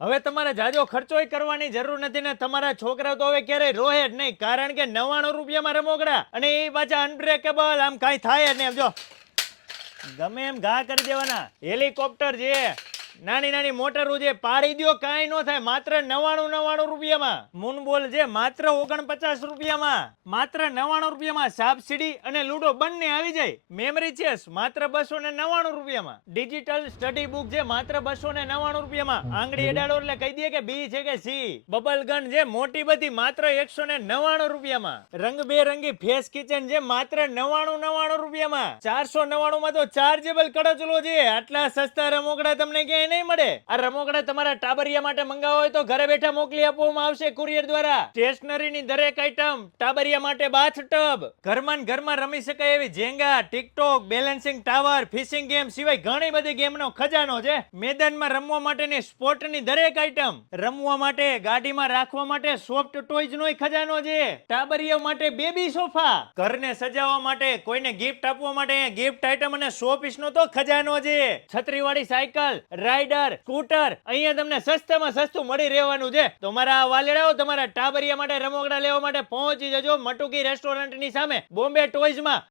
હવે તમારે જાજો ખર્ચોય કરવાની જરૂર નથી ને તમારા છોકરા તો હવે ક્યારેય રોહે જ નહીં, કારણ કે 99 રૂપિયામાં રમકડા, અને એ પાછા અનબ્રેકેબલ, આમ કાંઈ થાય જ નહીં. આમ જો ગમે એમ ઘા કરી દેવાના. હેલિકોપ્ટર છે, નાની નાની મોટરો છે, પાડી દ્યો કાંઈ ન થાય. માત્ર 99 રૂપિયામાં. મૂનબોલ છે માત્ર 49 રૂપિયામાં. માત્ર 99 રૂપિયામાં. સાપસીડી અને લૂડો બંને આવી જાય. મેમરી ચેસ માત્ર 299 રૂપિયામાં. ડિજિટલ સ્ટડી બુક છે માત્ર 299 રૂપિયામાં. આંગળી અડાડો એટલે કહી દે કે બી છે કે સી. બબલ ગન છે મોટી બધી માત્ર 199 રૂપિયામાં. રંગબેરંગી ફેસ કિચન છે માત્ર 99 રૂપિયામાં. 499 માં તો ચાર્જેબલ કડચલો છે. આટલા સસ્તા રમકડા તમને ક્યાંય નહીં મળે. આ રમકડા તમારા ટાબરિયા માટે મંગાવવા હોય તો ઘરે બેઠા મોકલી આપવામાં આવશે કુરિયર દ્વારા. સ્ટેશનરીની દરેક આઈટમ, ટાબરિયા માટે બાથ ટબ, ઘરમાં રમી શકાય એવી Jenga, TikTok, balancing tower, fishing game સિવાય ઘણી બધી ગેમનો ખજાનો છે. મેદાનમાં રમવા માટેની સ્પોર્ટની દરેક આઈટમ, રમવા માટે, ગાડીમાં રાખવા માટે સોફ્ટ ટોયઝનો ખજાનો છે. ટાબરિયા માટે બેબી સોફા, ઘરને સજાવવા માટે, કોઈને ગિફ્ટ આપવા માટે ગિફ્ટ આઈટમ અને શો પીસનો તો ખજાનો છે. છત્રીવાળી સાયકલ, રાઇડર, સ્કૂટર, અહીંયા તમને સસ્તામાં સસ્તું મળી રહેવાનું છે. તો મારા વાલેડાઓ, તમારા ટાબરિયા માટે રમકડા લેવા માટે પહોંચી જજો મટુકી રેસ્ટોરન્ટની સામે બોમ્બે ટોયઝમાં.